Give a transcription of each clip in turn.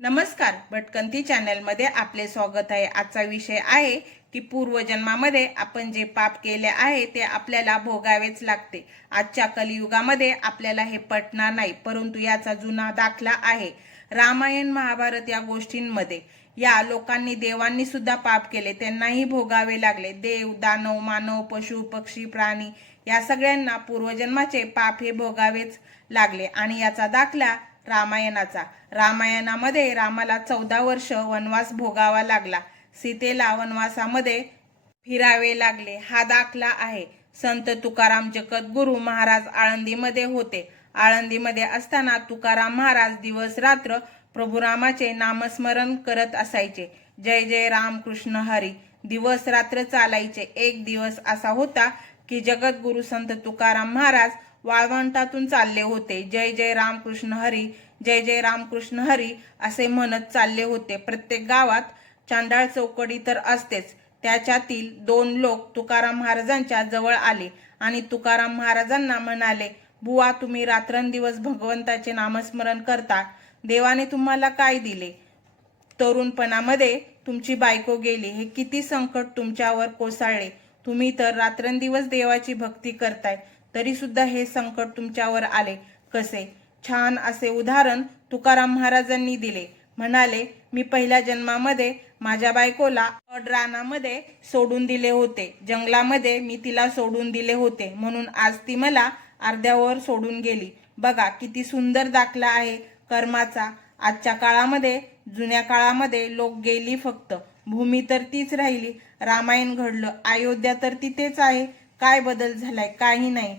नमस्कार भटकंती चॅनलमध्ये आपले स्वागत आहे. आजचा विषय आहे की पूर्वजन्मामध्ये आपण जे पाप केले आहे ते आपल्याला भोगावेच लागते. आजच्या कलियुगामध्ये आपल्याला हे पटणार नाही परंतु याचा जुना दाखला आहे. रामायण महाभारत या गोष्टींमध्ये या लोकांनी देवांनी सुद्धा पाप केले. त्यांनाही भोगावे लागले. देव दानव मानव पशु पक्षी प्राणी या सगळ्यांना पूर्वजन्माचे पाप हे भोगावेच लागले. आणि याचा दाखला रामायणाचा. रामायणामध्ये रामाला चौदा वर्ष वनवास भोगावा लागला. सीतेला वनवासामध्ये फिरावे लागले. हा दाखला आहे. संत तुकाराम जगद्गुरु महाराज आळंदीमध्ये होते. आळंदीमध्ये असताना तुकाराम महाराज दिवस रात्र प्रभुरामाचे नामस्मरण करत असायचे. जय जय राम कृष्ण हरी. दिवस रात्र चालायचे. एक दिवस असा होता की जगद्गुरु संत तुकाराम महाराज वाळवंटातून चालले होते. जय जय रामकृष्ण हरी जय जय रामकृष्ण हरी असे म्हणत चालले होते. प्रत्येक गावात चांडाळ चौकडी तर असतेच. त्याच्यातील दोन लोक तुकाराम महाराजांच्या जवळ आले आणि तुकाराम महाराजांना म्हणाले बुवा तुम्ही रात्रंदिवस भगवंताचे नामस्मरण करता. देवाने तुम्हाला काय दिले? तरुणपणामध्ये तुमची बायको गेली. हे किती संकट तुमच्यावर कोसळले. तुम्ही तर रात्रंदिवस देवाची भक्ती करताय. तरी सुद्धा हे संकट तुमच्यावर आले. कसे? छान असे उदाहरण तुकाराम महाराजांनी दिले. म्हणाले मी पहिल्या जन्मामध्ये माझ्या बायकोला अडरानामध्ये सोडून दिले होते. जंगलामध्ये मी तिला सोडून दिले होते. म्हणून आज ती मला अर्ध्यावर सोडून गेली. बघा किती सुंदर दाखला आहे कर्माचा. आजच्या काळामध्ये जुन्या काळामध्ये लोक गेली फक्त. भूमी तर तीच राहिली. रामायण घडलं. अयोध्या तर तिथेच आहे. काय बदल झालाय काही नाही.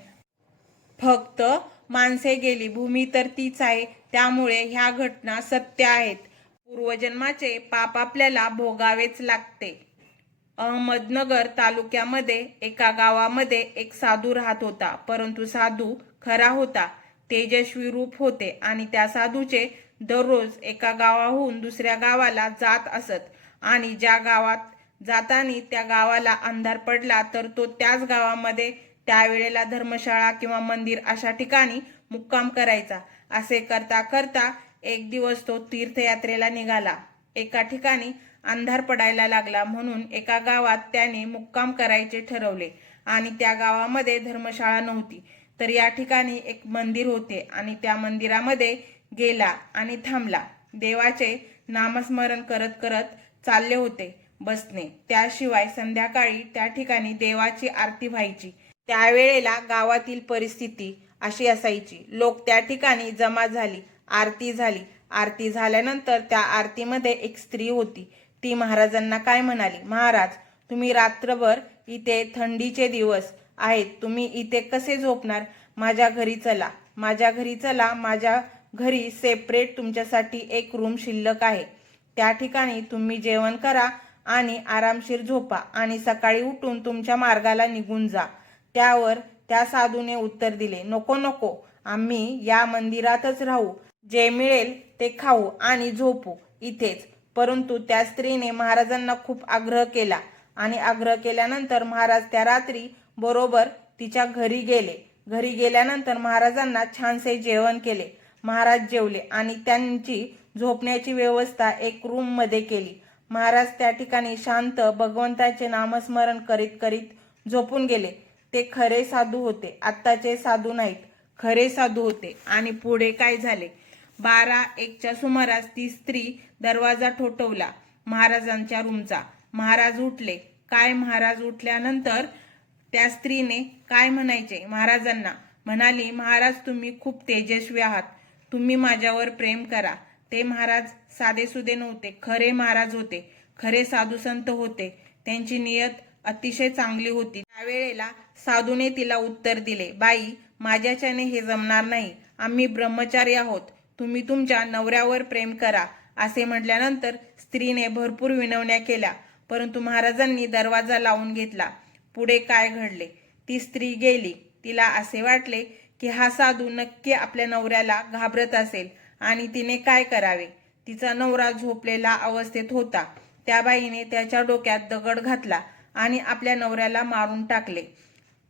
फक्त माणसे गेली भूमी तर तीच आहे. त्यामुळे ह्या घटना सत्य आहेत. पूर्वजन्माचे पाप आपल्याला भोगावेच लागते. अहमदनगर तालुक्यामध्ये एका गावामध्ये एक साधू राहत होता. परंतु साधू खरा होता. तेजस्वी रूप होते आणि त्या साधूचे दररोज एका गावाहून दुसऱ्या गावाला जात असत. आणि ज्या गावात जाताना त्या गावाला अंधार पडला तर तो त्याच गावामध्ये त्यावेळेला धर्मशाळा किंवा मंदिर अशा ठिकाणी मुक्काम करायचा. असे करता करता एक दिवस तो तीर्थयात्रेला निघाला. एका ठिकाणी अंधार पडायला लागला म्हणून एका गावात त्याने मुक्काम करायचे ठरवले आणि त्या गावामध्ये धर्मशाळा नव्हती. तर या ठिकाणी एक मंदिर होते आणि त्या मंदिरामध्ये गेला आणि थांबला. देवाचे नामस्मरण करत करत चालले होते. बसणे. त्याशिवाय संध्याकाळी त्या ठिकाणी देवाची आरती व्हायची. त्यावेळेला गावातील परिस्थिती अशी असायची. लोक त्या ठिकाणी जमा झाली आरती झाली. आरती झाल्यानंतर त्या आरतीमध्ये एक स्त्री होती. ती महाराजांना काय म्हणाली? महाराज तुम्ही रात्रभर इथे थंडीचे दिवस आहेत. तुम्ही इथे कसे झोपणार? माझ्या घरी चला. माझ्या घरी चला. माझ्या घरी सेपरेट तुमच्यासाठी एक रूम शिल्लक आहे. त्या ठिकाणी तुम्ही जेवण करा. आणि आरामशीर झोपा आणि सकाळी उठून तुमच्या मार्गाला निघून जा. त्यावर त्या साधूने उत्तर दिले नको नको आम्ही या मंदिरातच राहू. जे मिळेल ते खाऊ आणि झोपू इथेच. परंतु त्या स्त्रीने महाराजांना खूप आग्रह केला आणि आग्रह केल्यानंतर महाराज त्या रात्री बरोबर तिच्या घरी गेले. घरी गेल्यानंतर महाराजांना छानसे जेवण केले. महाराज जेवले आणि त्यांची झोपण्याची व्यवस्था एक रूममध्ये केली. महाराज त्या ठिकाणी शांत भगवंताचे नामस्मरण करीत करीत झोपून गेले. ते खरे साधू होते. आत्ताचे साधू नाहीत. खरे साधू होते. आणि पुढे काय झाले? बारा एकच्या सुमारास ती स्त्री दरवाजा ठोठवला महाराजांच्या रूमचा. महाराज उठले. काय महाराज उठल्यानंतर त्या स्त्रीने काय म्हणायचे? महाराजांना म्हणाली महाराज तुम्ही खूप तेजस्वी आहात. तुम्ही माझ्यावर प्रेम करा. ते महाराज साधेसुधे नव्हते खरे महाराज होते खरे साधू संत होते. त्यांची नियत अतिशय चांगली होती. त्यावेळेला साधूने तिला उत्तर दिले बाई माझ्याच्याने हे जमणार नाही. आम्ही ब्रह्मचारी आहोत. तुम्ही तुमच्या नवऱ्यावर प्रेम करा. असे म्हटल्यानंतर स्त्रीने भरपूर विनवण्या केल्या परंतु महाराजांनी दरवाजा लावून घेतला. पुढे काय घडले? ती स्त्री गेली. तिला असे वाटले की हा साधू नक्की आपल्या नवऱ्याला घाबरत असेल. आणि तिने काय करावे? तिचा नवरा झोपलेला अवस्थेत होता. त्या बाईने त्याच्या डोक्यात दगड घातला आणि आपल्या नवऱ्याला मारून टाकले.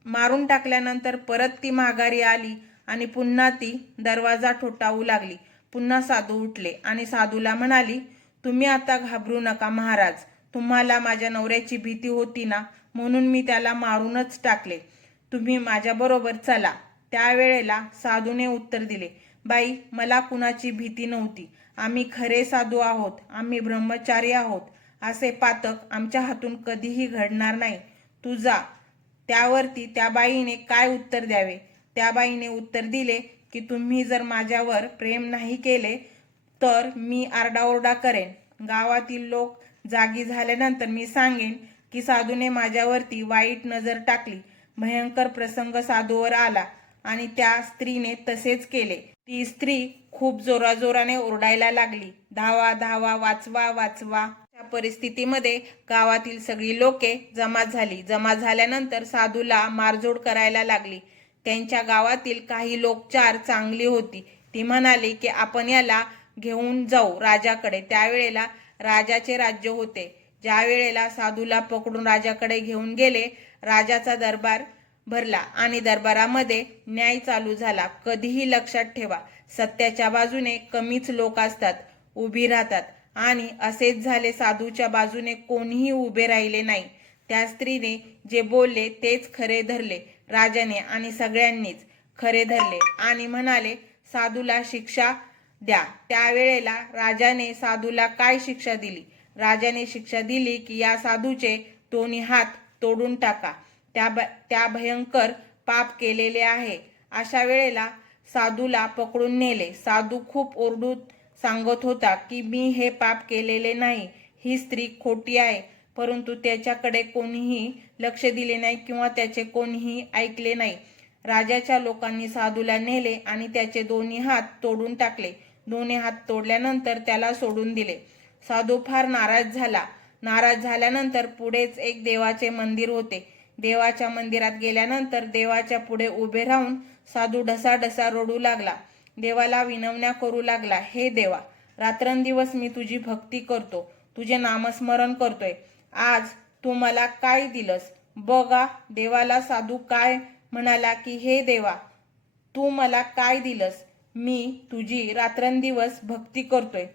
मारून टाकल्यानंतर परत ती माघारी आली आणि पुन्हा ती दरवाजा ठोठावू लागली. पुन्हा साधू उठले आणि साधूला म्हणाली तुम्ही आता घाबरू नका महाराज. तुम्हाला माझ्या नवऱ्याची भीती होती ना म्हणून मी त्याला मारूनच टाकले. तुम्ही माझ्याबरोबर चला. त्यावेळेला साधूने उत्तर दिले बाई मला कुणाची भीती नव्हती. आम्ही खरे साधू आहोत. आम्ही ब्रह्मचारी आहोत. असे पातक आमच्या हातून कधीही घडणार नाही. तू जा. त्यावरती त्या बाईने काय उत्तर द्यावे? त्या बाईने उत्तर दिले की तुम्ही जर माझ्यावर प्रेम नाही केले तर मी आरडाओरडा करेन. गावातील लोक जागी झाल्यानंतर मी सांगेन की साधूने माझ्यावरती वाईट नजर टाकली. भयंकर प्रसंग साधूवर आला आणि त्या स्त्रीने तसेच केले. ती स्त्री खूप जोराजोराने ओरडायला लागली. धावा धावा वाचवा वाचवा. त्या परिस्थितीमध्ये गावातील सगळी लोके जमा झाली. जमा झाल्यानंतर साधूला मारझोड करायला लागली. त्यांच्या गावातील काही लोक चार चांगली होती. ती म्हणाली की आपण याला घेऊन जाऊ राजाकडे. त्यावेळेला राजाचे राज्य होते. ज्या वेळेला साधूला पकडून राजाकडे घेऊन गेले राजाचा दरबार भरला आणि दरबारामध्ये न्याय चालू झाला. कधीही लक्षात ठेवा सत्याच्या बाजूने कमीच लोक असतात उभी राहतात. आणि असेच झाले साधूच्या बाजूने कोणीही उभे राहिले नाही. त्या स्त्रीने जे बोलले तेच खरे धरले. राजाने आणि सगळ्यांनीच खरे धरले आणि म्हणाले साधूला शिक्षा द्या. त्यावेळेला राजाने साधूला काय शिक्षा दिली? राजाने शिक्षा दिली की या साधूचे दोन्ही हात तोडून टाका. त्या ब त्या भयंकर पाप केलेले आहे. अशा वेळेला साधूला पकडून नेले. साधू खूप ओरडून सांगत होता की मी हे पाप केलेले नाही. ही स्त्री खोटी आहे. परंतु त्याच्याकडे कोणीही लक्ष दिले नाही किंवा त्याचे कोणीही ऐकले नाही. राजाच्या लोकांनी साधूला नेले आणि त्याचे दोन्ही हात तोडून टाकले. दोन्ही हात तोडल्यानंतर त्याला सोडून दिले. साधू फार नाराज झाला. नाराज झाल्यानंतर पुढेच एक देवाचे मंदिर होते. देवाच्या मंदिरात गेल्यानंतर देवाच्या पुढे उभे राहून साधू ढसाढसा रडू लागला. देवाला विनवण्या करू लागला हे देवा रात्रंदिवस मी तुझी भक्ती करतो तुझे नामस्मरण करतोय. आज तू मला काय दिलंस? बघा देवाला साधू काय म्हणाला की हे देवा तू मला काय दिलंस? मी तुझी रात्रंदिवस भक्ती करतोय.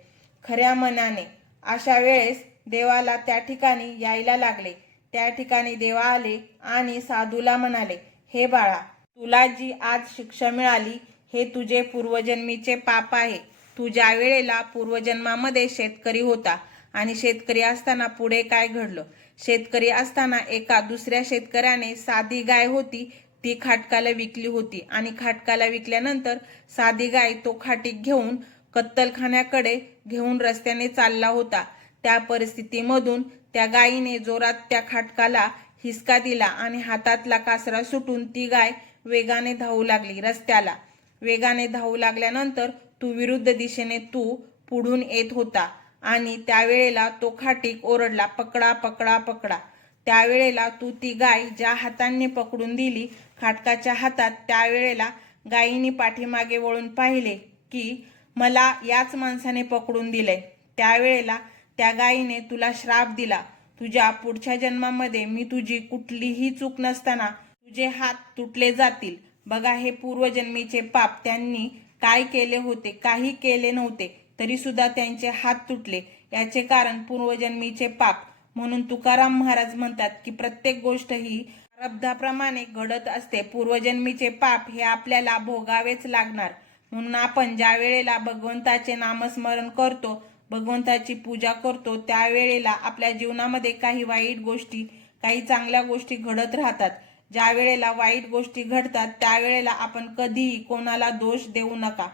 खऱ्या मनाने अशा वेळेस देवाला त्या ठिकाणी यायला लागले. त्या ठिकाणी देवा आले आणि साधूला म्हणाले हे बाळा तुला जी आज शिक्षा मिळाली हे तुझे पूर्वजन्मीचे पाप आहे. तू ज्या वेळेला पूर्वजन्मामध्ये शेतकरी होता आणि शेतकरी असताना पुढे काय घडलं? शेतकरी असताना एका दुसऱ्या शेतकऱ्याने साधी गाय होती ती खाटकाला विकली होती आणि खाटकाला विकल्यानंतर साधी गाय तो खाटीक घेऊन कत्तलखान्याकडे घेऊन रस्त्याने चालला होता. त्या परिस्थितीमधून त्या गायीने जोरात त्या खाटकाला हिसका दिला आणि हातातला कासरा सुटून ती गाय वेगाने धावू लागली रस्त्याला. वेगाने धावू लागल्यानंतर तू विरुद्ध दिशेने तू पुढून येत होता आणि त्यावेळेला तो खाटीक ओरडला पकडा पकडा पकडा. त्यावेळेला तू ती गाय ज्या हातांनी पकडून दिली खाटकाच्या हातात त्यावेळेला गायीने पाठीमागे वळून पाहिले की मला याच माणसाने पकडून दिलंय. त्यावेळेला त्या गायीने तुला श्राप दिला. तुझ्या पुढच्या जन्मामध्ये मी तुझी कुठलीही चूक नसताना तुझे हात तुटले जातील. बघा हे पूर्वजन्मीचे पाप. त्यांनी काय केले होते काही केले नव्हते तरी सुद्धा त्यांचे हात तुटले. याचे कारण पूर्वजन्मीचे पाप. म्हणून तुकाराम महाराज म्हणतात की प्रत्येक गोष्ट ही प्रारब्धाप्रमाणे घडत असते. पूर्वजन्मीचे पाप हे आपल्याला भोगावेच लागणार. म्हणून आपण ज्या वेळेला भगवंताचे नामस्मरण करतो भगवंताची पूजा करतो त्यावेळेला आपल्या जीवनामध्ये काही वाईट गोष्टी काही चांगल्या गोष्टी घडत राहतात. ज्या वेळेला वाईट गोष्टी घडतात त्यावेळेला आपण कधीही कोणाला दोष देऊ नका.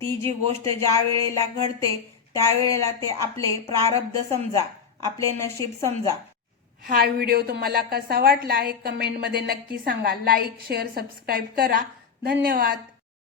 ती जी गोष्ट ज्या वेळेला घडते त्यावेळेला ते आपले प्रारब्ध समजा आपले नशीब समजा. हा व्हिडिओ तुम्हाला कसा वाटला हे कमेंटमध्ये नक्की सांगा. लाईक शेअर सबस्क्राईब करा. धन्यवाद.